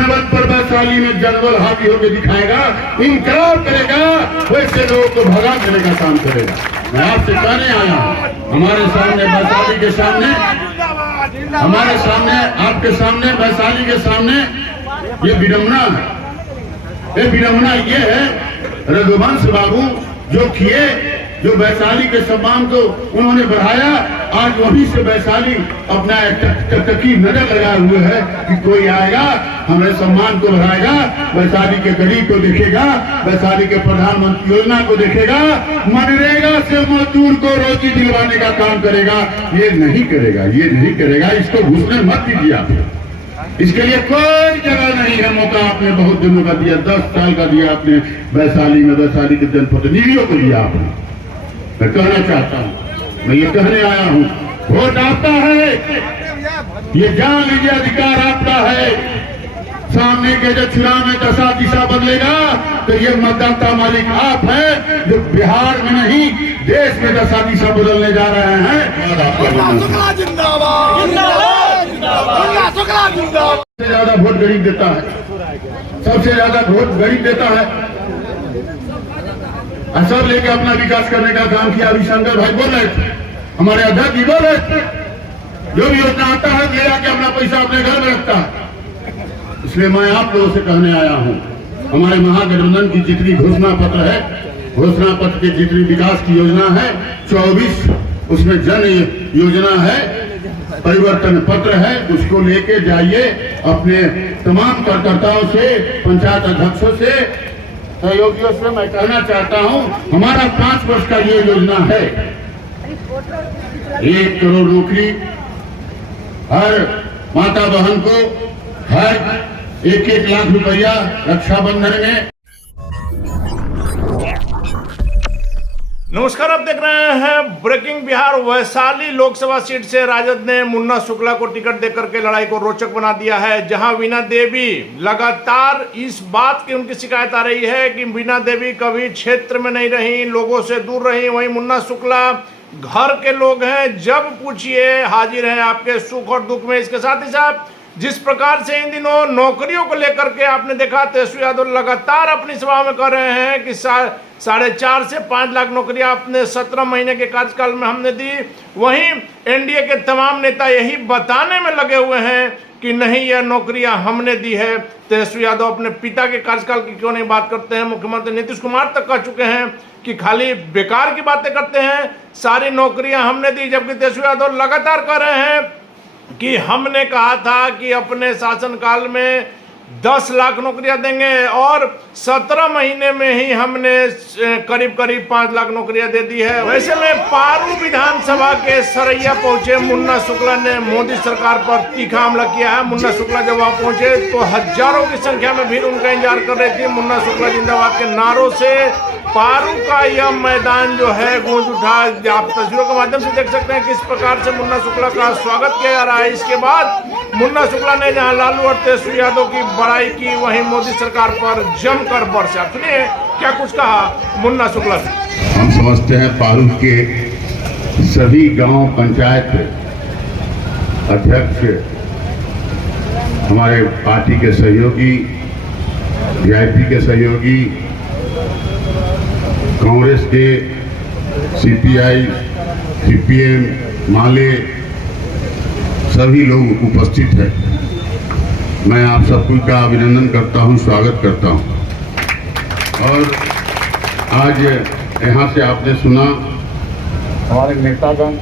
जनपद पर वैशाली में जनबल हावी होकर दिखाएगा, इनकलाब करेगा, वैसे लोगों को भगा देने का काम करेगा। मैं आपसे कहने आया हूँ, हमारे सामने वैशाली के सामने, हमारे सामने, आपके सामने, वैशाली के सामने ये विडम्बना है। ये विडम्बना ये है, रघुवंश बाबू जो किए, जो वैशाली के सम्मान को उन्होंने बढ़ाया, आज वही से वैशाली अपना टकटकी नजर लगाए हुए है कि कोई आएगा हमारे सम्मान को बढ़ाएगा, वैशाली के गरीब को देखेगा, वैशाली के प्रधानमंत्री योजना को देखेगा, मनरेगा से मजदूर को रोजी दिलवाने का काम करेगा। ये नहीं करेगा, ये नहीं करेगा, इसको घुसने मत दीजिए आप। इसके लिए कोई जगह नहीं है। मौका आपने बहुत दिनों का दिया, 10 साल का दिया आपने वैशाली में, वैशाली के जनप्रतिनिधियों को दिया आपने। मैं कहना चाहता हूँ, मैं ये कहने आया हूँ, वोट आपका है, ये जान लीजिए अधिकार आपका है। सामने के जो चुनाव में दशा दिशा बदलेगा तो ये मतदाता मालिक आप हैं, जो बिहार में नहीं देश में दशा दिशा बदलने जा रहे हैं। सबसे ज्यादा वोट गरीब देता है, सबसे ज्यादा वोट गरीब देता है। सब लेके अपना विकास करने का काम किया। अभी शंकर भाई बोल रहे थे, हमारे अध्यक्ष जी बोल रहे थे, जो भी योजना आता है ले जाके अपना पैसा अपने घर में रखता है। इसलिए मैं आप लोगों से कहने आया हूँ, हमारे महागठबंधन की जितनी घोषणा पत्र है, घोषणा पत्र की जितनी विकास की योजना है, 24 उसमें जन योजना है, परिवर्तन पत्र है, उसको लेके जाइए अपने तमाम कार्यकर्ताओं से, पंचायत अध्यक्षों से, सहयोगियों से। मैं कहना चाहता हूं, हमारा 5 वर्ष का ये योजना है, 1 करोड़ नौकरी हर माता बहन को, हर 1-1 लाख रुपया रक्षाबंधन में। नमस्कार, आप देख रहे हैं ब्रेकिंग बिहार। वैशाली लोकसभा सीट से राजद ने मुन्ना शुक्ला को टिकट देकर के लड़ाई को रोचक बना दिया है। जहां वीणा देवी लगातार इस बात की उनकी शिकायत आ रही है कि वीणा देवी कभी क्षेत्र में नहीं रही, लोगों से दूर रही, वहीं मुन्ना शुक्ला घर के लोग हैं, जब पूछिए हाजिर हैं आपके सुख और दुख में। इसके साथ ही साथ जिस प्रकार से इन दिनों नौकरियों को लेकर के आपने देखा, तेजस्वी यादव लगातार अपनी सभा में कर रहे हैं कि 4.5 से 5 लाख नौकरियां अपने 17 महीने के कार्यकाल में हमने दी। वहीं एनडीए के तमाम नेता यही बताने में लगे हुए हैं कि नहीं, यह नौकरियां हमने दी है। तेजस्वी यादव अपने पिता के कार्यकाल की क्यों नहीं बात करते हैं? मुख्यमंत्री नीतीश कुमार तक कह चुके हैं कि खाली बेकार की बातें करते हैं, सारी नौकरियां हमने दी। जबकि तेजस्वी यादव लगातार कह रहे हैं कि हमने कहा था कि अपने शासनकाल में 10 लाख नौकरियां देंगे और 17 महीने में ही हमने करीब 5 लाख नौकरियां दे दी है। वैसे में पारू विधानसभा के सरैया पहुंचे मुन्ना शुक्ला ने मोदी सरकार पर तीखा हमला किया है। मुन्ना शुक्ला जब वहां पहुंचे तो हजारों की संख्या में भीड़ उनका इंतजार कर रही थी। मुन्ना शुक्ला जिंदाबाद के नारों से पारू का यह मैदान जो है गूंज उठा। आप तस्वीरों के माध्यम से देख सकते हैं किस प्रकार से मुन्ना शुक्ला का स्वागत किया जा रहा है। इसके बाद मुन्ना शुक्ला ने जहां लालू और तेजस्वी यादव की बड़ाई की, वहीं मोदी सरकार पर जमकर बरसे। आप सुनिए क्या कुछ कहा मुन्ना शुक्ला ने। हम समझते हैं पारू के सभी गांव पंचायत अध्यक्ष, हमारे पार्टी के सहयोगी, वीआईपी के सहयोगी, कांग्रेस के, सीपीआई, सीपीएम, माले, सभी लोग उपस्थित हैं। मैं आप सबको का अभिनंदन करता हूं, स्वागत करता हूं। और आज यहां से आपने सुना हमारे नेतागण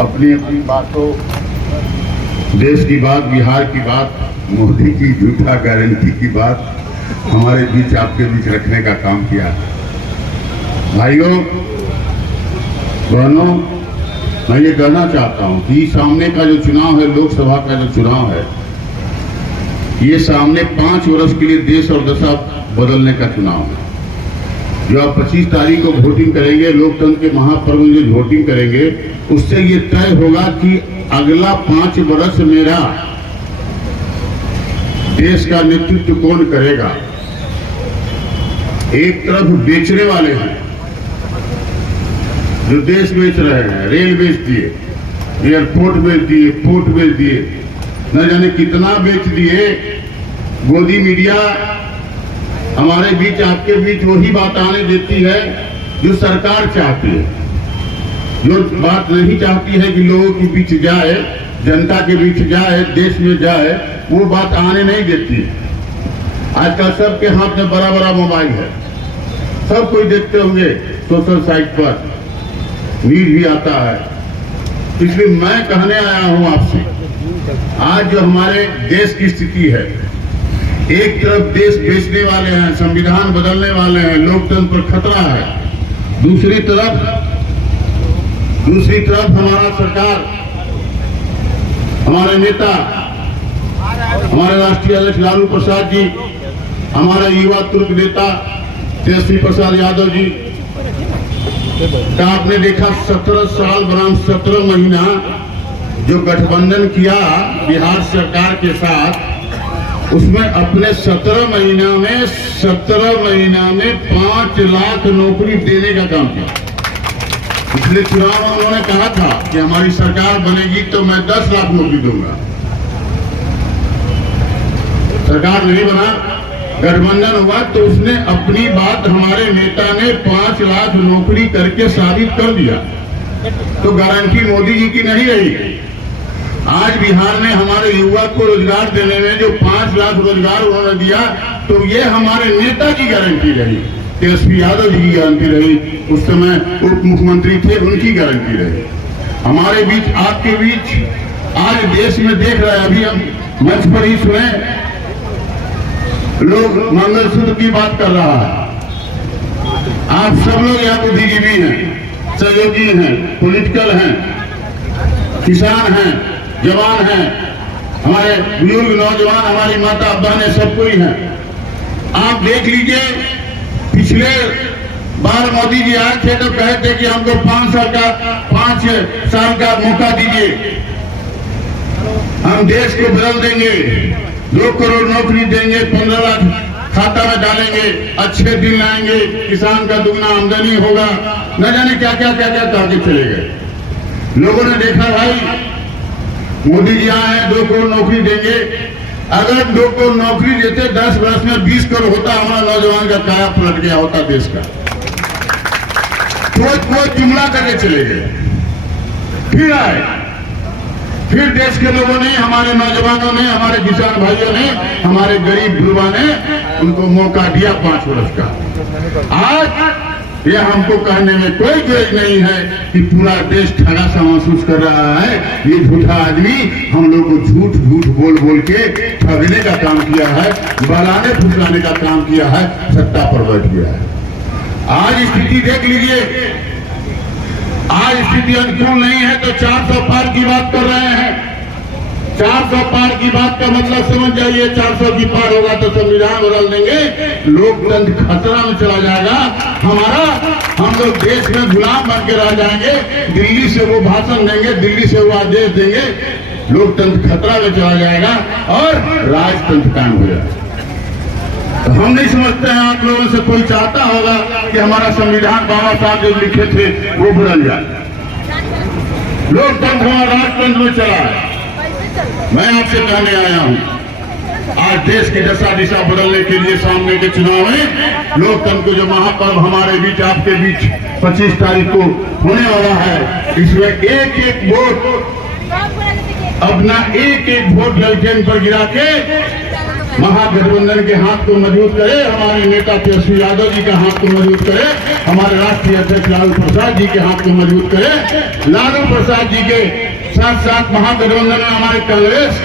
अपनी अपनी बातों, देश की बात, बिहार की बात, मोदी की झूठा गारंटी की बात हमारे बीच, आपके बीच रखने का काम किया है। भाइयों बहनों, मैं ये कहना चाहता हूं कि सामने का जो चुनाव है, लोकसभा का जो चुनाव है, ये सामने 5 वर्ष के लिए देश और दशा बदलने का चुनाव है। जो आप 25 तारीख को वोटिंग करेंगे, लोकतंत्र के महापर्व में जो वोटिंग करेंगे, उससे ये तय होगा कि अगला 5 वर्ष मेरा देश का नेतृत्व कौन करेगा। एक तरफ बेचने वाले हैं जो देश बेच रहे हैं, रेल बेच दिए, एयरपोर्ट बेच दिए, पोर्ट बेच दिए, न जाने कितना बेच दिए। गोदी मीडिया हमारे बीच, आपके बीच वही बात आने देती है जो सरकार चाहती है। जो बात नहीं चाहती है कि लोगों के बीच जाए, जनता के बीच जाए, देश में जाए, वो बात आने नहीं देती। आजकल सबके हाथ में बड़ा बड़ा मोबाइल है, सब कोई देखते होंगे सोशल साइट पर, न्यूज भी आता है। इसलिए मैं कहने आया हूं आपसे, आज जो हमारे देश की स्थिति है, एक तरफ देश बेचने वाले हैं, संविधान बदलने वाले हैं, लोकतंत्र पर खतरा है, दूसरी तरफ हमारा सरकार, हमारे नेता, हमारे राष्ट्रीय अध्यक्ष लालू प्रसाद जी, हमारे युवा तुर्क नेता तेजस्वी प्रसाद यादव जी का आपने देखा 17 साल बनाम 17 महीना जो गठबंधन किया बिहार सरकार के साथ, उसमें अपने 17 महीना में 5 लाख नौकरी देने का काम किया। पिछले चुनाव में उन्होंने कहा था कि हमारी सरकार बनेगी तो मैं 10 लाख नौकरी दूंगा। सरकार नहीं बना, गठबंधन हुआ, तो उसने अपनी बात, हमारे नेता ने 5 लाख नौकरी करके साबित कर दिया। तो गारंटी मोदी जी की नहीं रही। आज बिहार में हमारे युवा को रोजगार देने में जो 5 लाख रोजगार उन्होंने दिया, तो ये हमारे नेता की गारंटी रही, तेजस्वी यादव जी की गारंटी रही, उस समय उप मुख्यमंत्री थे, उनकी गारंटी रही। हमारे बीच, आपके बीच आज देश में देख रहे हैं, अभी हम मंच पर ही सुने, लोग मंगलसूत्र की बात कर रहा है। आप सब लोग यहाँ बुद्धिजीवी हैं, सहयोगी हैं, पॉलिटिकल हैं, किसान हैं, जवान हैं, हमारे बुजुर्ग नौजवान, हमारी माता बहनें, सब कोई हैं। आप देख लीजिए, पिछले बार मोदी जी आए थे तो कहे थे कि हमको 5 साल का मौका दीजिए, हम देश को बदल देंगे, 2 करोड़ नौकरी देंगे, 15 लाख खाता में डालेंगे, अच्छे दिन लाएंगे, किसान का दुगना आमदनी होगा, न जाने क्या क्या करके चले गए। लोगों ने देखा भाई मोदी जी आए हैं, 2 करोड़ नौकरी देंगे। अगर 2 करोड़ नौकरी देते, 10 वर्ष में 20 करोड़ होता, हमारा नौजवान का काया पलट गया होता देश का। तो जुमला करके चले गए, फिर आए, फिर देश के लोगों ने, हमारे नौजवानों ने, हमारे किसान भाइयों ने, हमारे गरीब गुरबा ने उनको मौका दिया 5 वर्ष का। आज ये हमको कहने में कोई गुरेज नहीं है कि पूरा देश ठगा सा महसूस कर रहा है। ये झूठा आदमी हम लोग को झूठ बोल के ठगने का काम किया है, बलाने फुसलाने का काम किया है, सत्ता पर बैठ गया है। आज स्थिति देख लीजिए, आज स्थिति अनुकूल नहीं है तो 400 पार की बात कर रहे हैं। 400 पार की बात का मतलब समझ जाइए, 400 की पार होगा तो संविधान बदल देंगे, लोकतंत्र खतरा में चला जाएगा हमारा, हम लोग देश में गुलाम बन के रह जाएंगे। दिल्ली से वो भाषण देंगे, दिल्ली से वो आदेश देंगे, लोकतंत्र खतरा में चला जाएगा और राजतंत्र कायम हो जाएगा। तो हम नहीं समझते हैं आप लोगों से कोई चाहता होगा कि हमारा संविधान बाबा साहब जो लिखे थे वो बदल जाए। लोकतंत्र हमारा राजतंत्र में चला है। मैं आपसे कहने आया हूं, आज देश की दशा दिशा बदलने के लिए सामने के चुनाव में लोकतंत्र जो महापर्व हमारे बीच, आपके बीच 25 तारीख को होने वाला है, इसमें एक वोट, अपना एक वोट ललटेन पर गिरा के महागठबंधन के हाथ को मजबूत करे, हमारे नेता तेजस्वी यादव जी का हाथ को मजबूत करे, हमारे राष्ट्रीय अध्यक्ष लालू प्रसाद जी के हाथ को मजबूत करे, लालू प्रसाद जी के साथ साथ महागठबंधन में हमारे कांग्रेस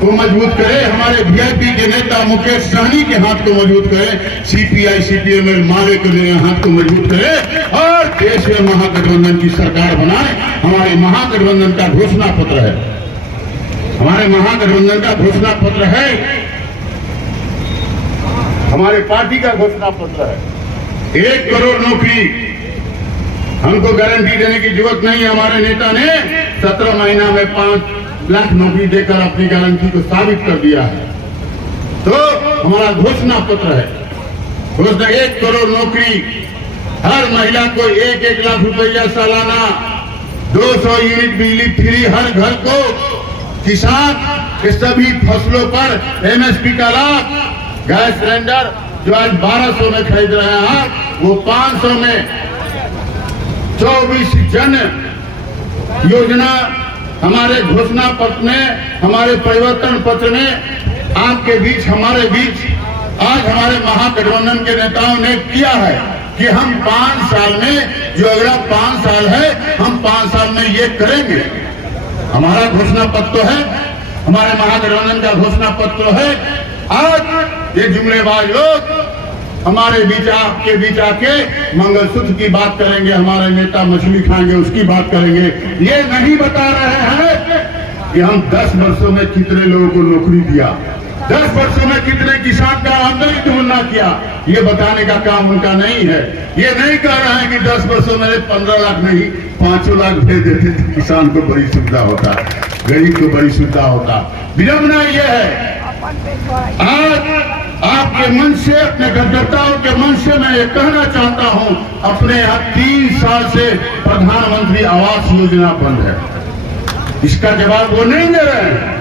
को मजबूत करे, हमारे वीआईपी के नेता मुकेश सहनी के हाथ को मजबूत करे, सीपीआई सीपीएम माले के हाथ को मजबूत करे और देश में महागठबंधन की सरकार बनाए। हमारे महागठबंधन का घोषणा पत्र है, हमारे महागठबंधन का घोषणा पत्र है, हमारे पार्टी का घोषणा पत्र है। 1 करोड़ नौकरी हमको गारंटी देने की जरूरत नहीं है। हमारे नेता ने 17 महीना में 5 लाख नौकरी देकर अपनी गारंटी को साबित कर दिया है। तो हमारा घोषणा पत्र है, घोषणा 1 करोड़ नौकरी, हर महिला को 1-1 लाख रुपया सालाना, 200 यूनिट बिजली फ्री हर घर को, किसान कि सभी फसलों पर एमएसपी का लाभ, गैस सिलेंडर जो आज 1200 में खरीद रहे हैं वो 500 में, 24 जन योजना हमारे घोषणा पत्र में, हमारे परिवर्तन पत्र में आपके बीच, हमारे बीच आज हमारे महागठबंधन के नेताओं ने किया है कि हम 5 साल में, जो अगला 5 साल है, हम 5 साल में ये करेंगे। हमारा घोषणा पत्र है, हमारे महागठबंधन का घोषणा पत्र है। आज ये जुमलेबाज लोग हमारे बीच, आपके बीच आके मंगलसूत्र की बात करेंगे, हमारे नेता मछली खाएंगे उसकी बात करेंगे। ये नहीं बता रहे हैं कि हम 10 वर्षों में कितने लोगों को नौकरी दिया, 10 वर्षों में कितने किसान का आमदनी दोगुना किया, ये बताने का काम उनका नहीं है। ये नहीं कह रहे हैं कि 10 वर्षों में 15 लाख नहीं 500 लाख भेज देते तो किसान को बड़ी सुविधा होता, गरीब को बड़ी सुविधा होता। विडंबना ये है, आज आपके मन से, अपने कार्यकर्ताओं के मन से मैं ये कहना चाहता हूं, अपने यहाँ 3 साल से प्रधानमंत्री आवास योजना बंद है। इसका जवाब वो नहीं दे रहे हैं।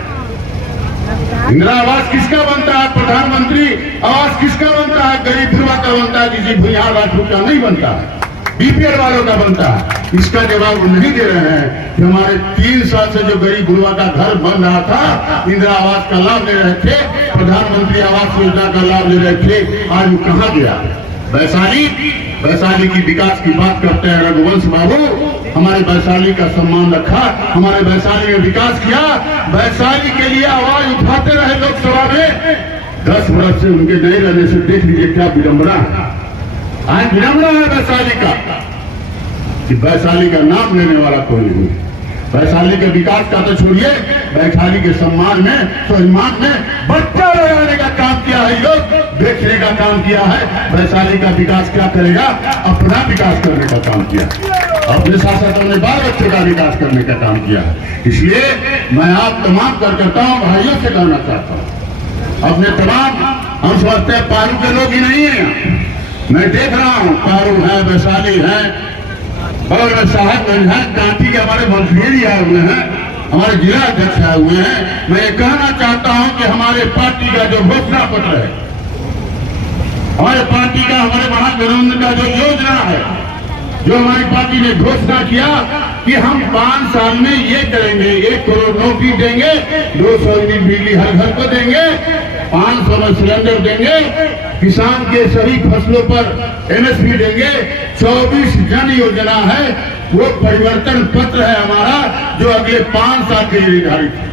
इंदिरा आवास किसका बनता है, प्रधानमंत्री आवास किसका बनता है, गरीब गुरबा का बनता है, किसी भूमिहार राजपूत का नहीं बनता है, बीपीएल वालों का बनता है। इसका जवाब वो नहीं दे रहे हैं कि हमारे 3 साल से जो गरीब गुरबा का घर बन रहा था, इंदिरा आवास का लाभ ले रहे थे, प्रधानमंत्री आवास योजना का लाभ ले रहे थे, आज वो कहाँ गया। वैशाली की विकास की बात करते हैं रघुवंश बाबू, हमारे वैशाली का सम्मान रखा, हमारे वैशाली में विकास किया, वैशाली के लिए आवाज उठाते रहे लोकसभा में। 10 वर्ष से उनके नहीं रहने से देख लीजिए क्या विडंबना है। आज विडंबना है वैशाली का कि वैशाली का नाम लेने वाला कोई नहीं। वैशाली के विकास का तो छोड़िए, वैशाली के सम्मान में, स्वाभिमान में बच्चा लगाने का काम किया है, लोग देखने का काम किया है। वैशाली का विकास क्या करेगा, अपना विकास करने का काम किया, अपने शासकों ने बाल बच्चे का विकास करने का काम किया है। इसलिए मैं आप तमाम कार्यकर्ताओं भाइयों से कहना चाहता हूँ, अपने तमाम, हम समझते हैं पारू के लोग ही नहीं है, मैं देख रहा हूँ पारू है, वैशाली है, बगल में साहबगंज है, कांटी के हमारे मंत्री भी आए हुए हैं, हमारे जिला अध्यक्ष आए हुए हैं। मैं ये कहना चाहता हूं कि हमारे पार्टी का जो घोषणा पत्र है, हमारे पार्टी का, हमारे महागठबंधन का जो योजना है, जो हमारी पार्टी ने घोषणा किया कि हम 5 साल में ये करेंगे, 1 करोड़ नौकरी देंगे, 200 यूनिट बिजली हर घर को देंगे, 500 में सिलेंडर देंगे, किसान के सभी फसलों पर एमएसपी देंगे, 24 जन योजना है, वो परिवर्तन पत्र है हमारा जो अगले 5 साल के लिए निर्धारित है।